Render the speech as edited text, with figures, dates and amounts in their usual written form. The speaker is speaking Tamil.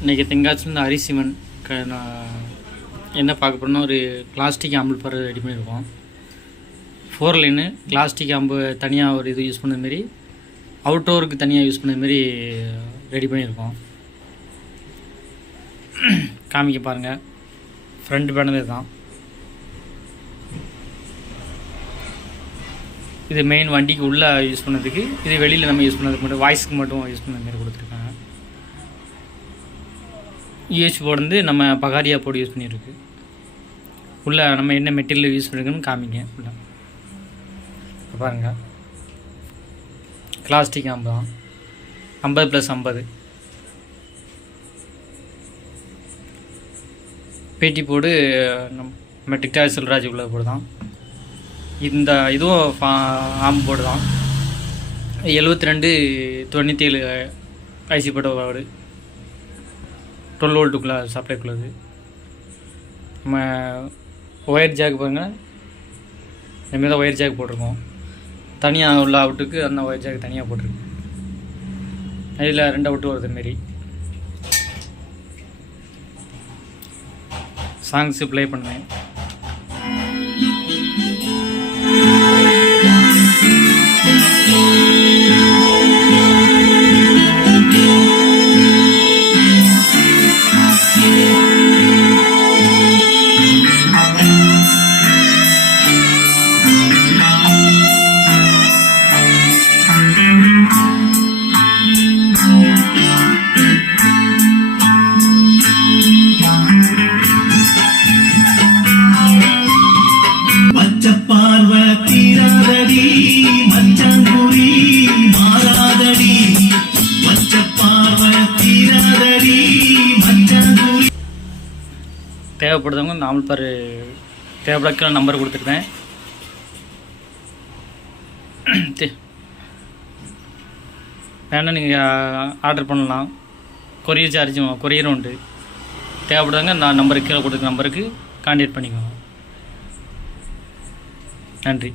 இன்றைக்கி தென்காசிலேருந்து ஹரிசிவன் நான் என்ன பார்க்க போகிறேன்னா ஒரு பிளாஸ்டிக் ஆம்பிள் பர் ரெடி பண்ணியிருக்கோம். 4 லைனு பிளாஸ்டிக் ஆம்பு தனியாக ஒரு இது யூஸ் பண்ண மாரி, அவுட்டோருக்கு தனியாக யூஸ் பண்ண மாரி ரெடி பண்ணியிருக்கோம். காமிக்க பாருங்கள். ஃப்ரண்ட் பேனல் இதுதான். இது மெயின் வண்டிக்கு உள்ளே யூஸ் பண்ணதுக்கு, இது வெளியில் நம்ம யூஸ் பண்ணதுக்கு மட்டும், வாய்ஸுக்கு மட்டும் யூஸ் பண்ண மாதிரி கொடுத்துருக்காங்க. யூஎஸ் போர்டு வந்து நம்ம பகாரியா போர்டு யூஸ் பண்ணியிருக்கு. உள்ளே நம்ம என்ன மெட்டீரியல் யூஸ் பண்ணிருக்குன்னு காமிங்க. உள்ள பாருங்கள், பிளாஸ்டிக் ஆம்பு தான். 50+50 பேட்டி போர்டு நம்ம டிக்டார் செல்ராஜ் உள்ள போர்டு தான். இந்த இதுவும் ஆம்பு போர்டு தான். 7297 ஐசி போட்ட போர்டு, 12 வோல்ட்டுக்குள்ளே சப்ளைக்குள்ளது. நம்ம ஒயர் ஜாக் பாருங்கள், இனிமேல் தான் ஒயர் ஜாக் போட்டிருக்கோம். தனியாக உள்ள அவுட்டுக்கு அந்த ஒயர் ஜாக் தனியாக போட்டிருக்கு. அதில் 2 அவுட்டு வருது மாரி. சாங்ஸு ப்ளே பண்ணேன். தேவைப்படுறவங்க நாமல் பர் தேவைப்பட நம்பர் கொடுத்துருக்கேன். வேணால் நீங்கள் ஆர்டர் பண்ணலாம். கொரியர் சார்ஜும் கொரியரும் உண்டு. தேவைப்படுறவங்க நான் நம்பருக்கு கீழே கொடுத்துருக்க நம்பருக்கு கான்டாக்ட் பண்ணிக்கோங்க. நன்றி.